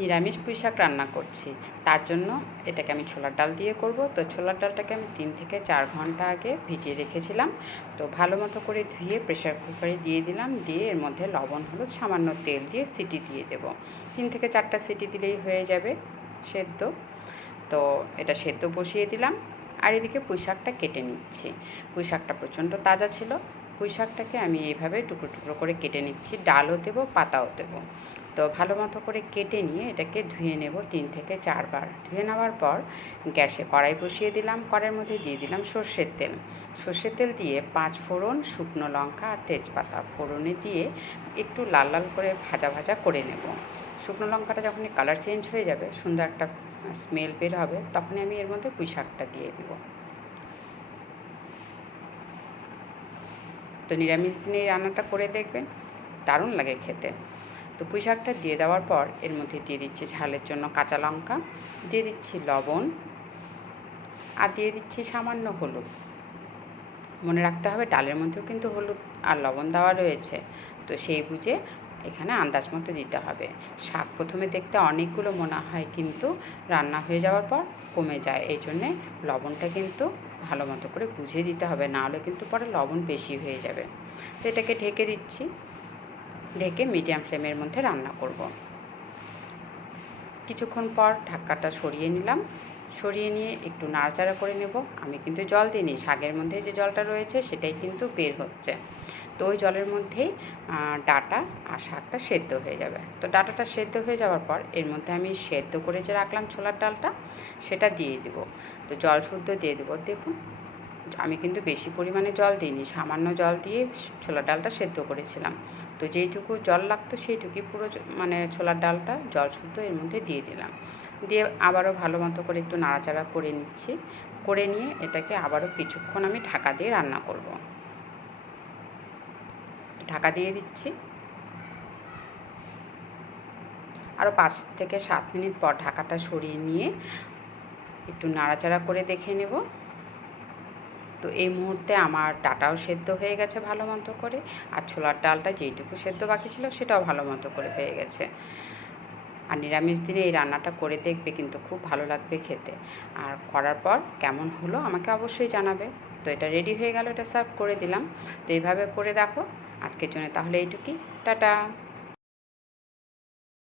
নিরামিষ পুঁই শাক রান্না করছি। তার জন্য এটাকে আমি ছোলার ডাল দিয়ে করব। তো ছোলার ডালটাকে আমি 3 থেকে 4 ঘন্টা আগে ভিজিয়ে রেখেছিলাম। তো ভালো মতো করে ধুয়ে প্রেসার কুকারে দিয়ে দিলাম। দিয়ে এর মধ্যে লবণ, হলুদ, সামান্য তেল দিয়ে সিটি দিয়ে দেব। 3 থেকে 4টা সিটি দিলেই হয়ে যাবে সেদ্ধ। তো এটা সেদ্ধ বসিয়ে দিলাম। আর এদিকে পুঁই শাকটা কেটে নিচ্ছি। পুঁই শাকটা প্রচণ্ড তাজা ছিল। পুঁই শাকটাকে আমি এইভাবে টুকরো টুকরো করে কেটে নিচ্ছি। ডালও দেবো, পাতাও দেবো। তো ভালো মতো করে কেটে নিয়ে এটাকে ধুয়ে নেব 3 থেকে 4 বার। ধুয়ে নেওয়ার পর গ্যাসে কড়াই বসিয়ে দিলাম। কড়াইয়ের মধ্যে দিয়ে দিলাম সর্ষের তেল। সর্ষের তেল দিয়ে 5 ফোড়ন, শুকনো লঙ্কা আর তেজপাতা ফোড়নে দিয়ে একটু লাল লাল করে ভাজা ভাজা করে নেব। শুকনো লঙ্কাটা যখনই কালার চেঞ্জ হয়ে যাবে, সুন্দর একটা স্মেল বের হবে, তখনই আমি এর মধ্যে পুঁই শাকটা দিয়ে দেব। তো নিরামিষ দিনে এই রান্নাটা করে দেখবেন, দারুণ লাগে খেতে। তো পুঁই শাকটা দিয়ে দেওয়ার পর এর মধ্যে দিয়ে দিচ্ছি ঝালের জন্য কাঁচা লঙ্কা, দিয়ে দিচ্ছি লবণ আর দিয়ে দিচ্ছি সামান্য হলুদ। মনে রাখতে হবে ডালের মধ্যেও কিন্তু হলুদ আর লবণ দেওয়া রয়েছে, তো সেই বুঝে এখানে আন্দাজ মতো দিতে হবে। শাক প্রথমে দেখতে অনেকগুলো মনে হয়, কিন্তু রান্না হয়ে যাওয়ার পর কমে যায়। এই জন্যে লবণটা কিন্তু ভালো মতো করে বুঝে দিতে হবে, নাহলে কিন্তু পরে লবণ বেশি হয়ে যাবে। তো এটাকে ঢেকে দিচ্ছি। ঢেকে মিডিয়াম ফ্লেমের মধ্যে রান্না করব। কিছুক্ষণ পর ঢাকাটা সরিয়ে নিলাম। সরিয়ে নিয়ে একটু নাড়াচাড়া করে নেব। আমি কিন্তু জল দিইনি, শাকের মধ্যে যে জলটা রয়েছে সেটাই কিন্তু বের হচ্ছে। তো ওই জলের মধ্যেই ডাঁটা আর শাকটা সেদ্ধ হয়ে যাবে। তো ডাঁটাটা সেদ্ধ হয়ে যাওয়ার পর এর মধ্যে আমি সেদ্ধ করে যে রাখলাম ছোলার ডালটা, সেটা দিয়ে দেবো। তো জল শুদ্ধ দিয়ে দেবো। দেখুন, আমি কিন্তু বেশি পরিমাণে জল দিইনি, সামান্য জল দিয়ে ছোলার ডালটা সেদ্ধ করেছিলাম। তো যেইটুকু জল লাগতো সেইটুকুই পুরো মানে ছোলার ডালটা জল শুদ্ধ এর মধ্যে দিয়ে দিলাম। দিয়ে আবারও ভালো মতো করে একটু নাড়াচাড়া করে নিচ্ছি। করে নিয়ে এটাকে আবারও কিছুক্ষণ আমি ঢাকা দিয়ে রান্না করব। ঢাকা দিয়ে দিচ্ছি। আরও 5 থেকে 7 মিনিট পর ঢাকাটা সরিয়ে নিয়ে একটু নাড়াচাড়া করে দেখে নেব। তো এই মুহূর্তে আমার ডাঁটাও সেদ্ধ হয়ে গেছে ভালো মতো করে, আর ছোলার ডালটা যেইটুকু সেদ্ধ বাকি ছিল সেটাও ভালো মতো করে হয়ে গেছে। আর নিরামিষ দিনে এই রান্নাটা করে দেখবে, কিন্তু খুব ভালো লাগবে খেতে। আর করার পর কেমন হলো আমাকে অবশ্যই জানাবে। তো এটা রেডি হয়ে গেল, এটা সার্ভ করে দিলাম। তো এইভাবে করে দেখো। আজকের জন্য তাহলে এইটুকুই। টাটা।